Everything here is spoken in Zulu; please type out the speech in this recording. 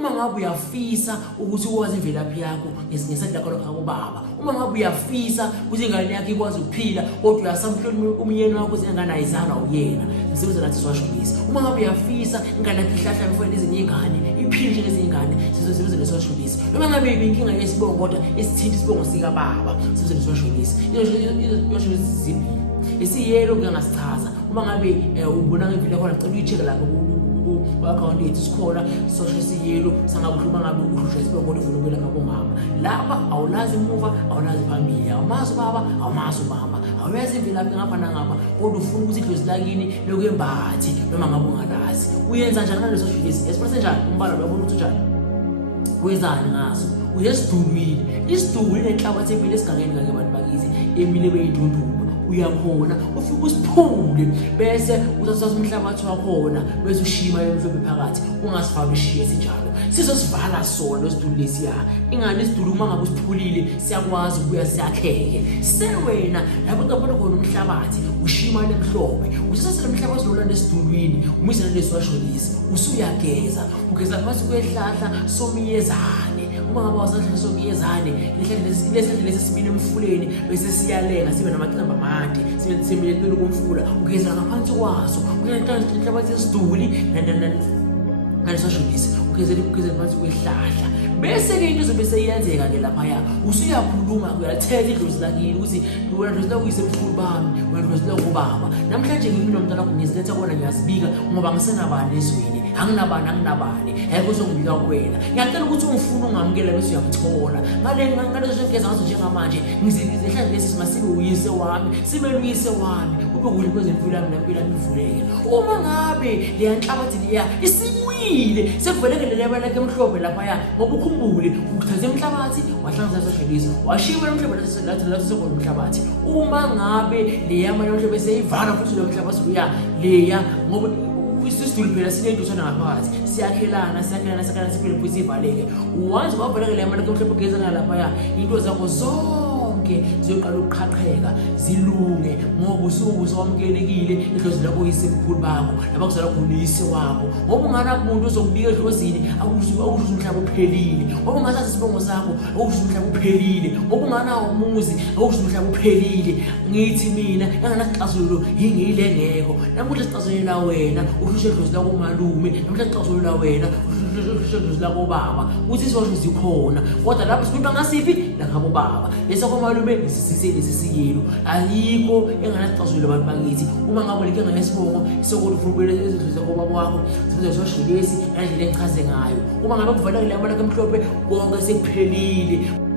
uma ngabe uyafisa ukuthi ukwazi imvelaphi yakho ngesinye lakho kubaba, uma ngabe uyafisa ukuthi ingane yakho ikwazi ukuphila kodwa uyasamhlola umyeni wakho uzingane ayizana uyena sisebenza nathi swashulisa. Uma ngabe uyafisa ingane yakho ihlahla before ezinye ingane iphile njengezinye ingane sisebenza neswashulisa. Noma ngabe inkinga yesibongo kodwa isithinta isibongo sika baba sisebenza neswashulisa. Iswashulisa zibili isiyelo ngiyangasichaza uma ngabe ubona ngempilo yakho ngicela uyicheck lapho ku-account yethu sikhona social siyelo sangabe uma ngabe uhlusha isibongo kodwa ufuna ukuyela ngabomama lapha awulazi emuva awulazi phambili awumazi baba awumazi mama awuyazi imvelaphi ngapha nangapha kodwa ufuna ukuthi idlozi lakini lokuyembathi noma ngabe ungalazi uyenza njani ngaleso social esiphathe njani umbala uyabona ukuthi njani wezani ngaso uyesidulwini isidulwini nenhlabathi empilo esigangeni kanye abantu bakithi emile beyidunduma uyakhona ufike usiphule bese uthatha umhlabathi wakhona bese ushima emhlophe phakathi ungasifaki ishiye sinjalo sizosivala sona isidulu lesiya ingane isidulu uma ngabe usiphulile siyakwazi ukuya siyakheke sewena lapho ngabona khona umhlabathi ushima emhlophe usisasele umhlabathi lona lesidulwini umisa leswashulisi usuyageza ugeza phansi kwehlahla somiyezane uma ngabe wasadla somiyezane lehlahla lesibili emfuleni bese siyalenga sibe namacemba amade sibe semile komfula ugeza ngaphansi kwaso uyanhlanhla inhlabathi yesiduli naleswashulisi ugeza phansi kwehlahla bese ke into zobe seyenzeka ke lapha ya usuyakhuluma uyathetha idlozi lakini ukuthi wena idlozi lakho yisemkhulu bami wena idlozi lakho baba namhlanje ngimi nomntana wakho ngiziletha kona ngiyazibika ngoba ngisenabani ezweni anginabani ayikho songibika kuwena ngiyacela ukuthi ungifuna ungamukela bese uyamthola ngalezo zingeza ngazo njengamanje ngizihlahla lesi masibe uyise wami sibe uyise wami ube kuhle kwezempilo yami nempilo yami ivuleke uma ngabe le yanhlabathi leya isiwile sekuveleke le yabana emhlophe lapha ya ngoba ukhumbule ukuthatha emhlabathi wahlanganisa soshelisa washiya emhlophe lathi sekona umhlabathi uma ngabe le yamana emhlophe seyivala futhi lo mhlabathi uya leya ngoba isidulu phela sinento sona ngaphakathi siyakhelana siphele futhi ivaleke once wavaleke le yamana emhlophe ugezana lapha ya into zakho zonke ziyoqala ukuqhaqheka zilunge ngoba usuwamukelekile idlozi lakho yisemkhulu bakho lapha kuzala khona uyise wakho ngoba ungana kumuntu ozokubika edlozini akusho umhlaba uphelile ngoba ungasazi isibongo sakho akusho umhlaba uphelile ngoba ungana umuzi akusho umhlaba uphelile ngithi mina enganasixazululo yingile ngekho namuhla sixazulela wena uhlushe idlozi lakho malume namuhla sixazulela wena uhlushe lakho baba uthi isosho zikhona kodwa lapho simuntu angasiphi lakho baba bese komalume sisiyelo ayikho enganasixazululo abantu bakithi uma ngabe lenkinga yesibongo sokuthi ufuna ukubuyela ezidlozi zakho baba wakho sibenze sosho lesi ngendlela engichaze ngayo uma ngabe kuvalekile amala emhlophe konke sekuphelile.